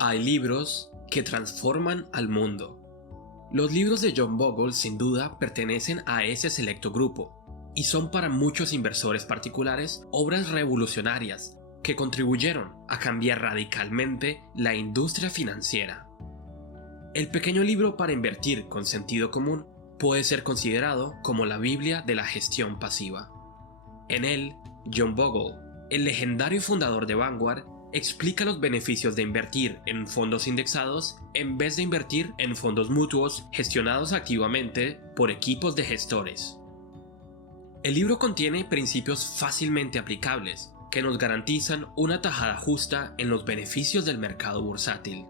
Hay libros que transforman al mundo. Los libros de John Bogle sin duda pertenecen a ese selecto grupo y son para muchos inversores particulares obras revolucionarias que contribuyeron a cambiar radicalmente la industria financiera. El pequeño libro para invertir con sentido común puede ser considerado como la Biblia de la gestión pasiva. En él, John Bogle, el legendario fundador de Vanguard, explica los beneficios de invertir en fondos indexados en vez de invertir en fondos mutuos gestionados activamente por equipos de gestores. El libro contiene principios fácilmente aplicables que nos garantizan una tajada justa en los beneficios del mercado bursátil.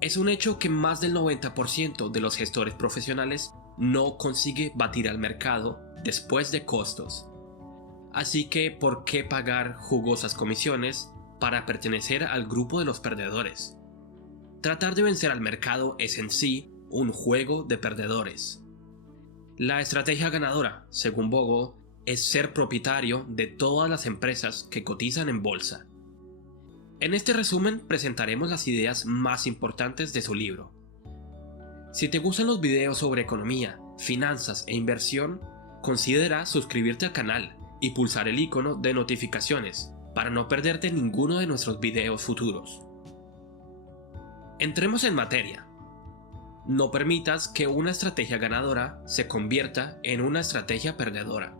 Es un hecho que más del 90% de los gestores profesionales no consigue batir al mercado después de costos. Así que, ¿por qué pagar jugosas comisiones para pertenecer al grupo de los perdedores? Tratar de vencer al mercado es en sí un juego de perdedores. La estrategia ganadora, según Bogle, es ser propietario de todas las empresas que cotizan en bolsa. En este resumen presentaremos las ideas más importantes de su libro. Si te gustan los videos sobre economía, finanzas e inversión, considera suscribirte al canal y pulsar el icono de notificaciones para no perderte ninguno de nuestros videos futuros. Entremos en materia. No permitas que una estrategia ganadora se convierta en una estrategia perdedora.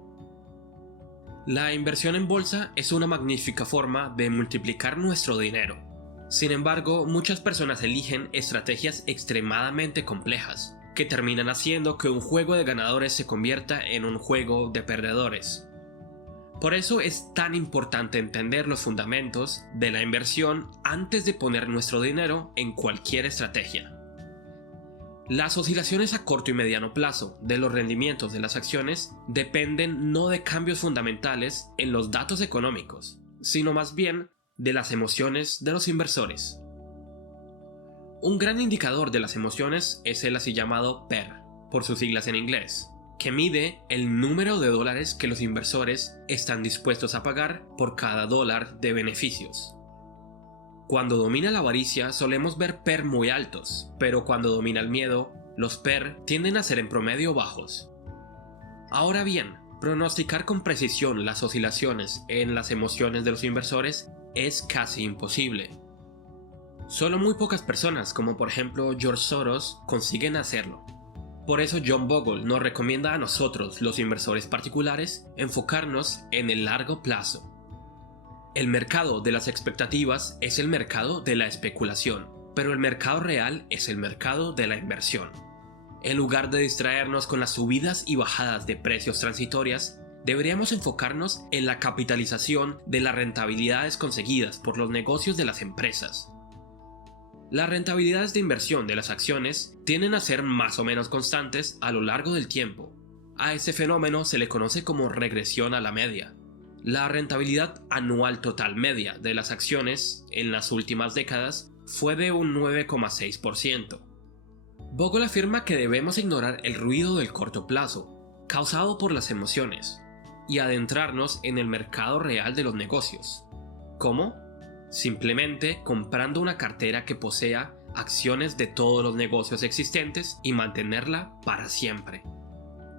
La inversión en bolsa es una magnífica forma de multiplicar nuestro dinero. Sin embargo, muchas personas eligen estrategias extremadamente complejas, que terminan haciendo que un juego de ganadores se convierta en un juego de perdedores. Por eso es tan importante entender los fundamentos de la inversión antes de poner nuestro dinero en cualquier estrategia. Las oscilaciones a corto y mediano plazo de los rendimientos de las acciones dependen no de cambios fundamentales en los datos económicos, sino más bien de las emociones de los inversores. Un gran indicador de las emociones es el así llamado PER, por sus siglas en inglés, que mide el número de dólares que los inversores están dispuestos a pagar por cada dólar de beneficios. Cuando domina la avaricia solemos ver PER muy altos, pero cuando domina el miedo, los PER tienden a ser en promedio bajos. Ahora bien, pronosticar con precisión las oscilaciones en las emociones de los inversores es casi imposible. Solo muy pocas personas, como por ejemplo George Soros, consiguen hacerlo. Por eso John Bogle nos recomienda a nosotros, los inversores particulares, enfocarnos en el largo plazo. El mercado de las expectativas es el mercado de la especulación, pero el mercado real es el mercado de la inversión. En lugar de distraernos con las subidas y bajadas de precios transitorias, deberíamos enfocarnos en la capitalización de las rentabilidades conseguidas por los negocios de las empresas. Las rentabilidades de inversión de las acciones tienden a ser más o menos constantes a lo largo del tiempo. A ese fenómeno se le conoce como regresión a la media. La rentabilidad anual total media de las acciones en las últimas décadas fue de un 9,6%. Bogle afirma que debemos ignorar el ruido del corto plazo, causado por las emociones, y adentrarnos en el mercado real de los negocios. ¿Cómo? Simplemente comprando una cartera que posea acciones de todos los negocios existentes y mantenerla para siempre.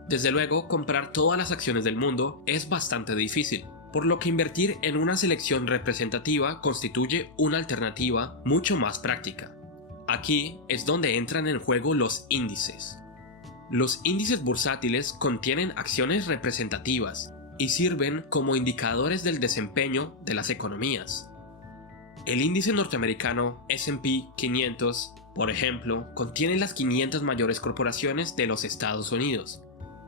Desde luego, comprar todas las acciones del mundo es bastante difícil, por lo que invertir en una selección representativa constituye una alternativa mucho más práctica. Aquí es donde entran en juego los índices. Los índices bursátiles contienen acciones representativas y sirven como indicadores del desempeño de las economías. El índice norteamericano S&P 500, por ejemplo, contiene las 500 mayores corporaciones de los Estados Unidos,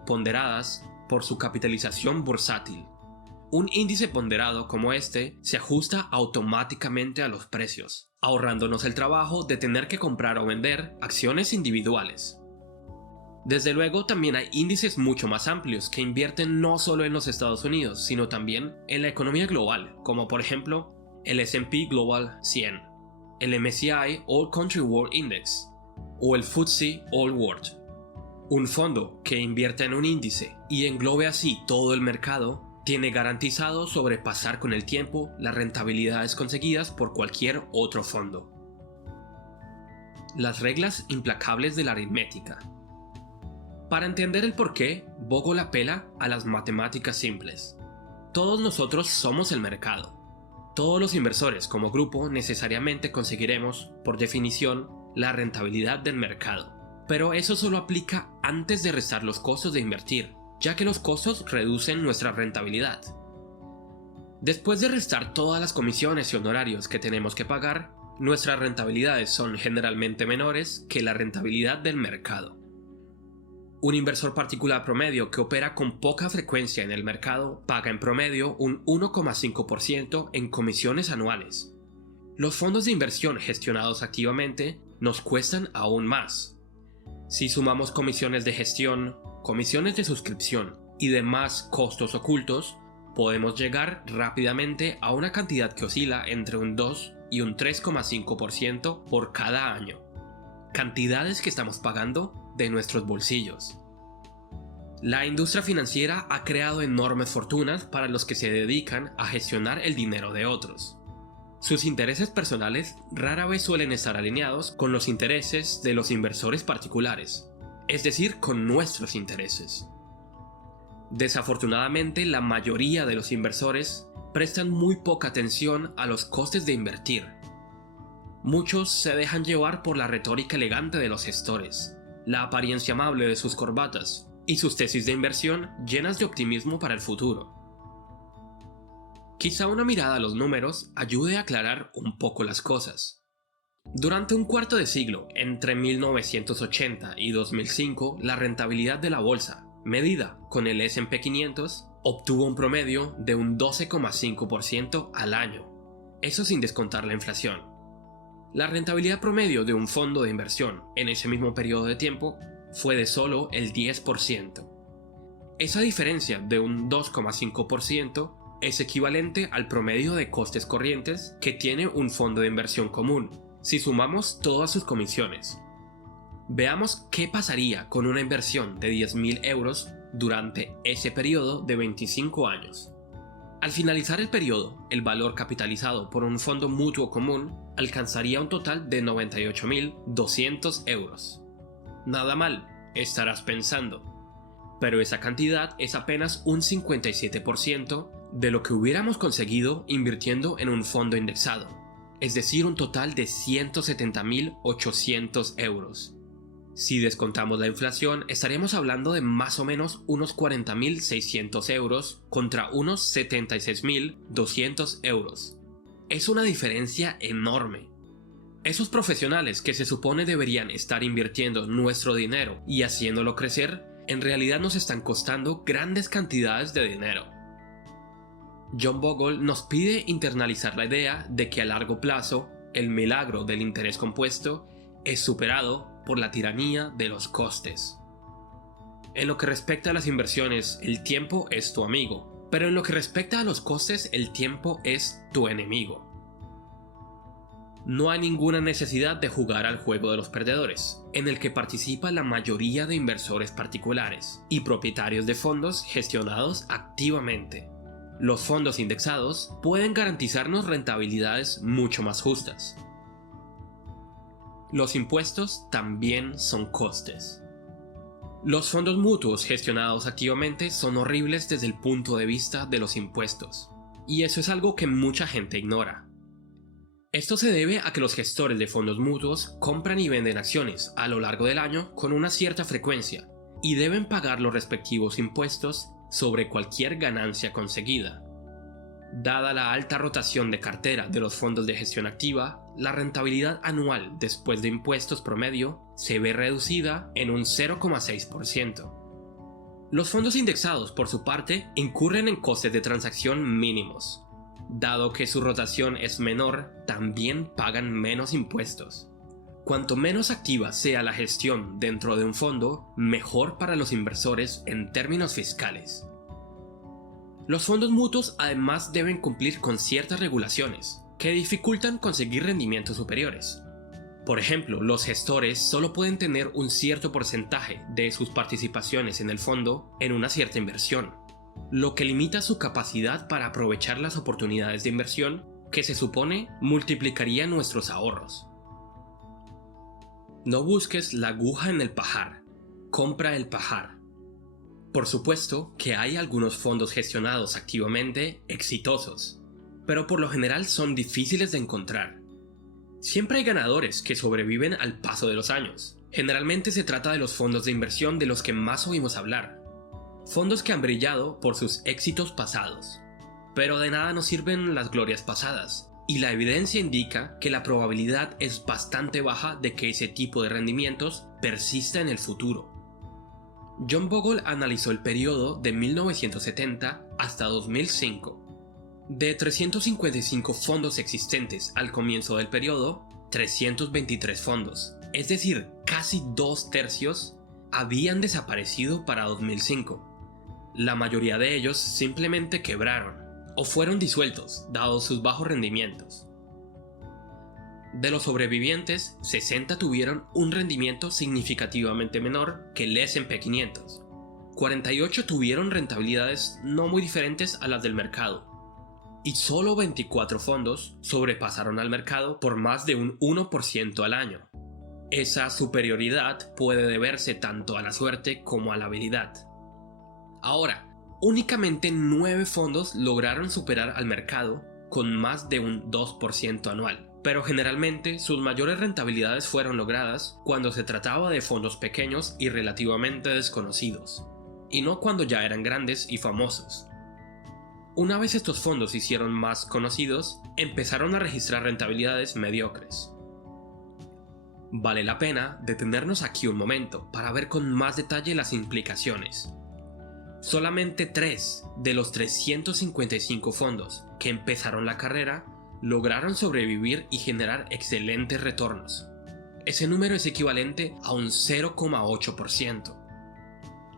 ponderadas por su capitalización bursátil. Un índice ponderado como este se ajusta automáticamente a los precios, ahorrándonos el trabajo de tener que comprar o vender acciones individuales. Desde luego también hay índices mucho más amplios que invierten no solo en los Estados Unidos, sino también en la economía global, como por ejemplo el S&P Global 100, el MSCI All Country World Index o el FTSE All World. Un fondo que invierta en un índice y englobe así todo el mercado tiene garantizado sobrepasar con el tiempo las rentabilidades conseguidas por cualquier otro fondo. Las reglas implacables de la aritmética. Para entender el porqué, Bogle apela a las matemáticas simples. Todos nosotros somos el mercado. Todos los inversores como grupo necesariamente conseguiremos, por definición, la rentabilidad del mercado. Pero eso solo aplica antes de restar los costos de invertir, ya que los costos reducen nuestra rentabilidad. Después de restar todas las comisiones y honorarios que tenemos que pagar, nuestras rentabilidades son generalmente menores que la rentabilidad del mercado. Un inversor particular promedio que opera con poca frecuencia en el mercado paga en promedio un 1,5% en comisiones anuales. Los fondos de inversión gestionados activamente nos cuestan aún más. Si sumamos comisiones de gestión, comisiones de suscripción y demás costos ocultos, podemos llegar rápidamente a una cantidad que oscila entre un 2 y un 3,5% por cada año. Cantidades que estamos pagando de nuestros bolsillos. La industria financiera ha creado enormes fortunas para los que se dedican a gestionar el dinero de otros. Sus intereses personales rara vez suelen estar alineados con los intereses de los inversores particulares, es decir, con nuestros intereses. Desafortunadamente, la mayoría de los inversores prestan muy poca atención a los costes de invertir. Muchos se dejan llevar por la retórica elegante de los gestores, la apariencia amable de sus corbatas y sus tesis de inversión llenas de optimismo para el futuro. Quizá una mirada a los números ayude a aclarar un poco las cosas. Durante un cuarto de siglo, entre 1980 y 2005, la rentabilidad de la bolsa, medida con el S&P 500, obtuvo un promedio de un 12,5% al año, eso sin descontar la inflación. La rentabilidad promedio de un fondo de inversión en ese mismo periodo de tiempo fue de solo el 10%. Esa diferencia de un 2,5% es equivalente al promedio de costes corrientes que tiene un fondo de inversión común, si sumamos todas sus comisiones. Veamos qué pasaría con una inversión de 10.000 euros durante ese periodo de 25 años. Al finalizar el periodo, el valor capitalizado por un fondo mutuo común alcanzaría un total de 98.200 euros. Nada mal, estarás pensando, pero esa cantidad es apenas un 57% de lo que hubiéramos conseguido invirtiendo en un fondo indexado, es decir, un total de 170.800 euros. Si descontamos la inflación, estaríamos hablando de más o menos unos 40.600 euros contra unos 76.200 euros. Es una diferencia enorme. Esos profesionales que se supone deberían estar invirtiendo nuestro dinero y haciéndolo crecer, en realidad nos están costando grandes cantidades de dinero. John Bogle nos pide internalizar la idea de que a largo plazo, el milagro del interés compuesto es superado por la tiranía de los costes. En lo que respecta a las inversiones, el tiempo es tu amigo, pero en lo que respecta a los costes, el tiempo es tu enemigo. No hay ninguna necesidad de jugar al juego de los perdedores, en el que participa la mayoría de inversores particulares y propietarios de fondos gestionados activamente. Los fondos indexados pueden garantizarnos rentabilidades mucho más justas. Los impuestos también son costes. Los fondos mutuos gestionados activamente son horribles desde el punto de vista de los impuestos, y eso es algo que mucha gente ignora. Esto se debe a que los gestores de fondos mutuos compran y venden acciones a lo largo del año con una cierta frecuencia, y deben pagar los respectivos impuestos sobre cualquier ganancia conseguida. Dada la alta rotación de cartera de los fondos de gestión activa, la rentabilidad anual después de impuestos promedio se ve reducida en un 0,6%. Los fondos indexados, por su parte, incurren en costes de transacción mínimos. Dado que su rotación es menor, también pagan menos impuestos. Cuanto menos activa sea la gestión dentro de un fondo, mejor para los inversores en términos fiscales. Los fondos mutuos además deben cumplir con ciertas regulaciones que dificultan conseguir rendimientos superiores. Por ejemplo, los gestores solo pueden tener un cierto porcentaje de sus participaciones en el fondo en una cierta inversión, lo que limita su capacidad para aprovechar las oportunidades de inversión que se supone multiplicarían nuestros ahorros. No busques la aguja en el pajar, compra el pajar. Por supuesto que hay algunos fondos gestionados activamente exitosos, pero por lo general son difíciles de encontrar. Siempre hay ganadores que sobreviven al paso de los años. Generalmente se trata de los fondos de inversión de los que más oímos hablar. Fondos que han brillado por sus éxitos pasados. Pero de nada nos sirven las glorias pasadas, y la evidencia indica que la probabilidad es bastante baja de que ese tipo de rendimientos persista en el futuro. John Bogle analizó el periodo de 1970 hasta 2005. De 355 fondos existentes al comienzo del periodo, 323 fondos, es decir, casi 2/3, habían desaparecido para 2005. La mayoría de ellos simplemente quebraron o fueron disueltos, dados sus bajos rendimientos. De los sobrevivientes, 60 tuvieron un rendimiento significativamente menor que el S&P 500. 48 tuvieron rentabilidades no muy diferentes a las del mercado. Y solo 24 fondos sobrepasaron al mercado por más de un 1% al año. Esa superioridad puede deberse tanto a la suerte como a la habilidad. Ahora, únicamente 9 fondos lograron superar al mercado con más de un 2% anual, pero generalmente sus mayores rentabilidades fueron logradas cuando se trataba de fondos pequeños y relativamente desconocidos, y no cuando ya eran grandes y famosos. Una vez estos fondos se hicieron más conocidos, empezaron a registrar rentabilidades mediocres. Vale la pena detenernos aquí un momento para ver con más detalle las implicaciones. Solamente 3 de los 355 fondos que empezaron la carrera lograron sobrevivir y generar excelentes retornos. Ese número es equivalente a un 0,8%.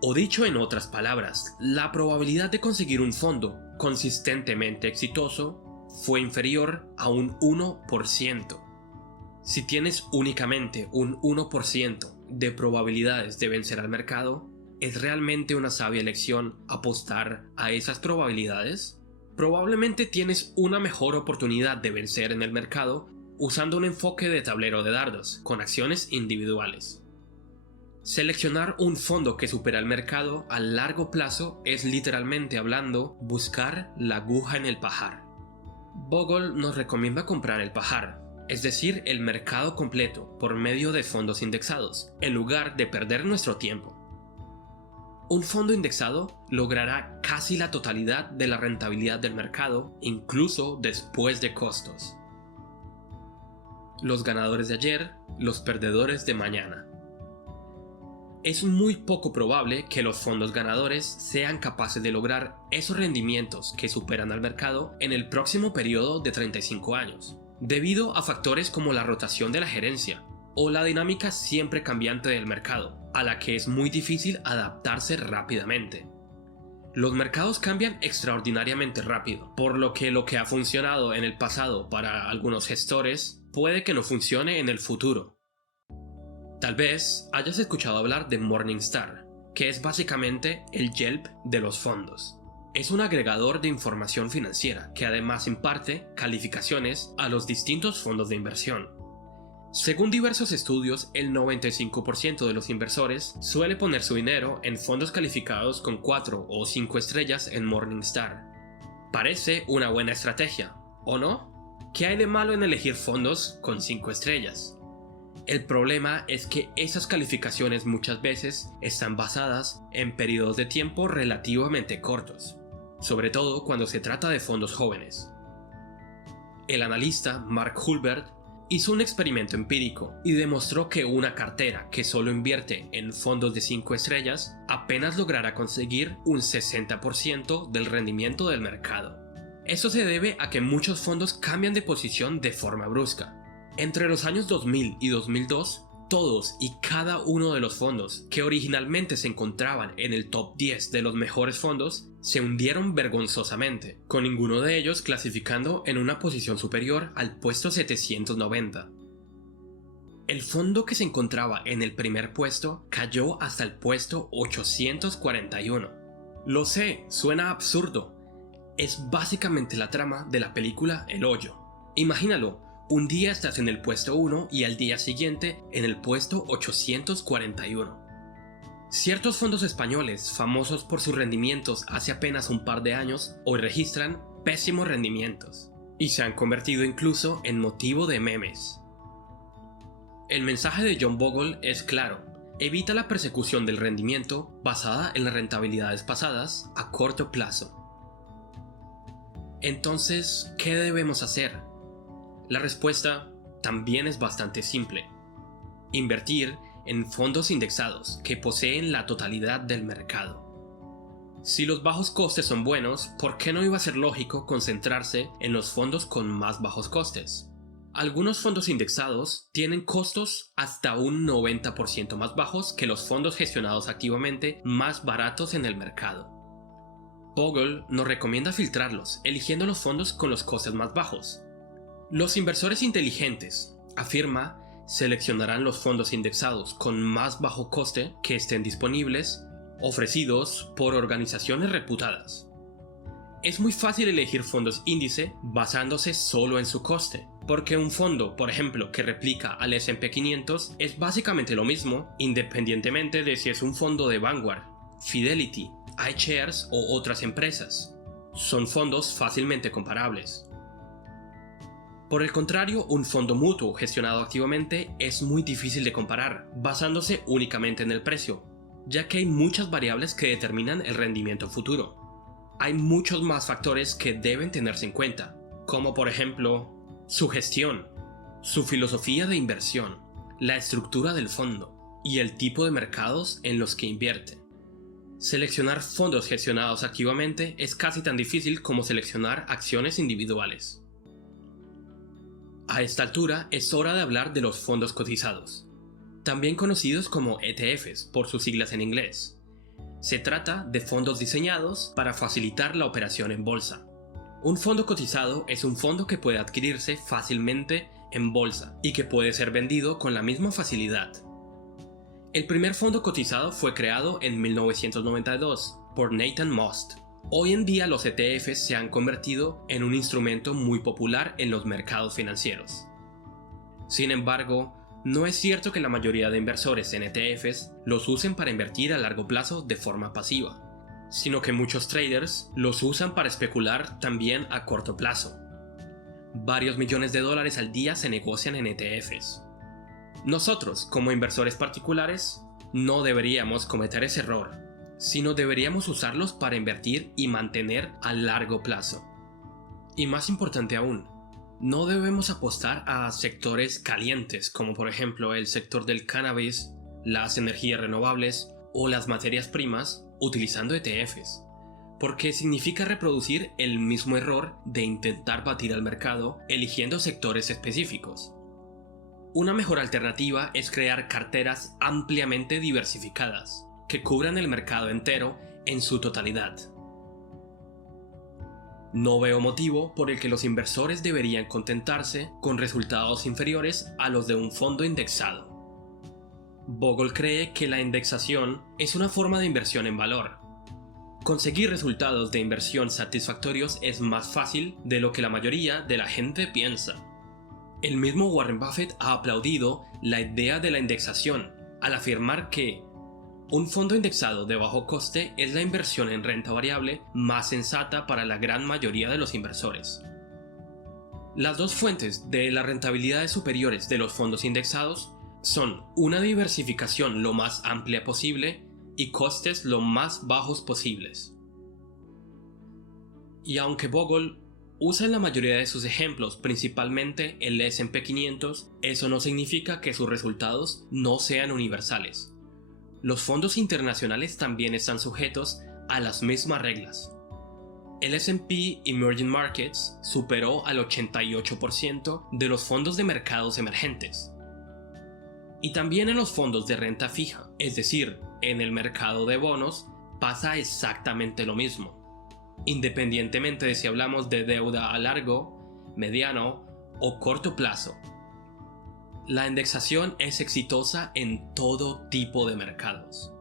O dicho en otras palabras, la probabilidad de conseguir un fondo consistentemente exitoso fue inferior a un 1%. Si tienes únicamente un 1% de probabilidades de vencer al mercado, ¿es realmente una sabia elección apostar a esas probabilidades? Probablemente tienes una mejor oportunidad de vencer en el mercado usando un enfoque de tablero de dardos con acciones individuales. Seleccionar un fondo que supera el mercado a largo plazo es, literalmente hablando, buscar la aguja en el pajar. Bogle nos recomienda comprar el pajar, es decir, el mercado completo, por medio de fondos indexados, en lugar de perder nuestro tiempo. Un fondo indexado logrará casi la totalidad de la rentabilidad del mercado, incluso después de costos. Los ganadores de ayer, los perdedores de mañana. Es muy poco probable que los fondos ganadores sean capaces de lograr esos rendimientos que superan al mercado en el próximo periodo de 35 años, debido a factores como la rotación de la gerencia o la dinámica siempre cambiante del mercado, a la que es muy difícil adaptarse rápidamente. Los mercados cambian extraordinariamente rápido, por lo que ha funcionado en el pasado para algunos gestores puede que no funcione en el futuro. Tal vez hayas escuchado hablar de Morningstar, que es básicamente el Yelp de los fondos. Es un agregador de información financiera que además imparte calificaciones a los distintos fondos de inversión. Según diversos estudios, el 95% de los inversores suele poner su dinero en fondos calificados con 4 o 5 estrellas en Morningstar. Parece una buena estrategia, ¿o no? ¿Qué hay de malo en elegir fondos con 5 estrellas? El problema es que esas calificaciones muchas veces están basadas en periodos de tiempo relativamente cortos, sobre todo cuando se trata de fondos jóvenes. El analista Mark Hulbert hizo un experimento empírico y demostró que una cartera que solo invierte en fondos de 5 estrellas apenas logrará conseguir un 60% del rendimiento del mercado. Eso se debe a que muchos fondos cambian de posición de forma brusca. Entre los años 2000 y 2002, todos y cada uno de los fondos que originalmente se encontraban en el top 10 de los mejores fondos se hundieron vergonzosamente, con ninguno de ellos clasificando en una posición superior al puesto 790. El fondo que se encontraba en el primer puesto cayó hasta el puesto 841. Lo sé, suena absurdo. Es básicamente la trama de la película El Hoyo. Imagínalo. Un día estás en el puesto 1 y al día siguiente en el puesto 841. Ciertos fondos españoles, famosos por sus rendimientos hace apenas un par de años, hoy registran pésimos rendimientos y se han convertido incluso en motivo de memes. El mensaje de John Bogle es claro: evita la persecución del rendimiento basada en las rentabilidades pasadas a corto plazo. Entonces, ¿qué debemos hacer? La respuesta también es bastante simple: invertir en fondos indexados que poseen la totalidad del mercado. Si los bajos costes son buenos, ¿por qué no iba a ser lógico concentrarse en los fondos con más bajos costes? Algunos fondos indexados tienen costos hasta un 90% más bajos que los fondos gestionados activamente más baratos en el mercado. Bogle nos recomienda filtrarlos, eligiendo los fondos con los costes más bajos. Los inversores inteligentes, afirma, seleccionarán los fondos indexados con más bajo coste que estén disponibles, ofrecidos por organizaciones reputadas. Es muy fácil elegir fondos índice basándose solo en su coste, porque un fondo, por ejemplo, que replica al S&P 500 es básicamente lo mismo, independientemente de si es un fondo de Vanguard, Fidelity, iShares o otras empresas. Son fondos fácilmente comparables. Por el contrario, un fondo mutuo gestionado activamente es muy difícil de comparar, basándose únicamente en el precio, ya que hay muchas variables que determinan el rendimiento futuro. Hay muchos más factores que deben tenerse en cuenta, como por ejemplo, su gestión, su filosofía de inversión, la estructura del fondo y el tipo de mercados en los que invierte. Seleccionar fondos gestionados activamente es casi tan difícil como seleccionar acciones individuales. A esta altura es hora de hablar de los fondos cotizados, también conocidos como ETFs por sus siglas en inglés. Se trata de fondos diseñados para facilitar la operación en bolsa. Un fondo cotizado es un fondo que puede adquirirse fácilmente en bolsa y que puede ser vendido con la misma facilidad. El primer fondo cotizado fue creado en 1992 por Nathan Most. Hoy en día los ETFs se han convertido en un instrumento muy popular en los mercados financieros. Sin embargo, no es cierto que la mayoría de inversores en ETFs los usen para invertir a largo plazo de forma pasiva, sino que muchos traders los usan para especular también a corto plazo. Varios millones de dólares al día se negocian en ETFs. Nosotros, como inversores particulares, no deberíamos cometer ese error, sino deberíamos usarlos para invertir y mantener a largo plazo. Y más importante aún, no debemos apostar a sectores calientes como por ejemplo el sector del cannabis, las energías renovables o las materias primas utilizando ETFs, porque significa reproducir el mismo error de intentar batir al mercado eligiendo sectores específicos. Una mejor alternativa es crear carteras ampliamente diversificadas, que cubran el mercado entero en su totalidad. No veo motivo por el que los inversores deberían contentarse con resultados inferiores a los de un fondo indexado. Bogle cree que la indexación es una forma de inversión en valor. Conseguir resultados de inversión satisfactorios es más fácil de lo que la mayoría de la gente piensa. El mismo Warren Buffett ha aplaudido la idea de la indexación al afirmar que un fondo indexado de bajo coste es la inversión en renta variable más sensata para la gran mayoría de los inversores. Las dos fuentes de las rentabilidades superiores de los fondos indexados son una diversificación lo más amplia posible y costes lo más bajos posibles. Y aunque Bogle usa en la mayoría de sus ejemplos principalmente el S&P 500, eso no significa que sus resultados no sean universales. Los fondos internacionales también están sujetos a las mismas reglas. El S&P Emerging Markets superó al 88% de los fondos de mercados emergentes. Y también en los fondos de renta fija, es decir, en el mercado de bonos, pasa exactamente lo mismo. Independientemente de si hablamos de deuda a largo, mediano o corto plazo. La indexación es exitosa en todo tipo de mercados.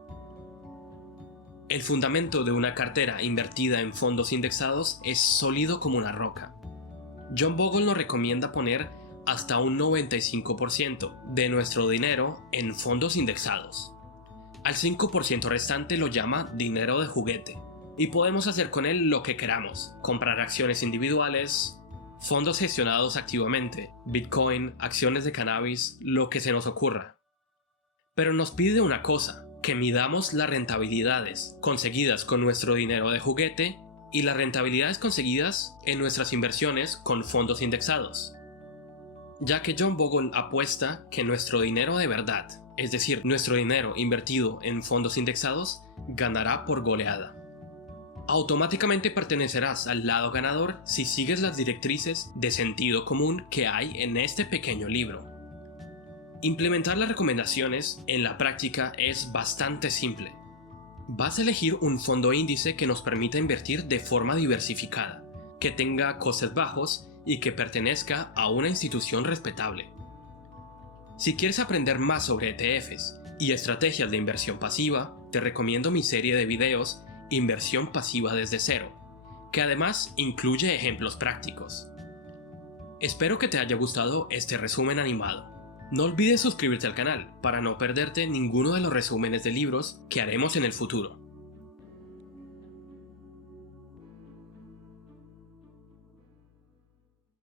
El fundamento de una cartera invertida en fondos indexados es sólido como una roca. John Bogle nos recomienda poner hasta un 95% de nuestro dinero en fondos indexados. Al 5% restante lo llama dinero de juguete, y podemos hacer con él lo que queramos: comprar acciones individuales, fondos gestionados activamente, Bitcoin, acciones de cannabis, lo que se nos ocurra. Pero nos pide una cosa: que midamos las rentabilidades conseguidas con nuestro dinero de juguete y las rentabilidades conseguidas en nuestras inversiones con fondos indexados. Ya que John Bogle apuesta que nuestro dinero de verdad, es decir, nuestro dinero invertido en fondos indexados, ganará por goleada. Automáticamente pertenecerás al lado ganador si sigues las directrices de sentido común que hay en este pequeño libro. Implementar las recomendaciones en la práctica es bastante simple. Vas a elegir un fondo índice que nos permita invertir de forma diversificada, que tenga costes bajos y que pertenezca a una institución respetable. Si quieres aprender más sobre ETFs y estrategias de inversión pasiva, te recomiendo mi serie de videos Inversión pasiva desde cero, que además incluye ejemplos prácticos. Espero que te haya gustado este resumen animado. No olvides suscribirte al canal para no perderte ninguno de los resúmenes de libros que haremos en el futuro.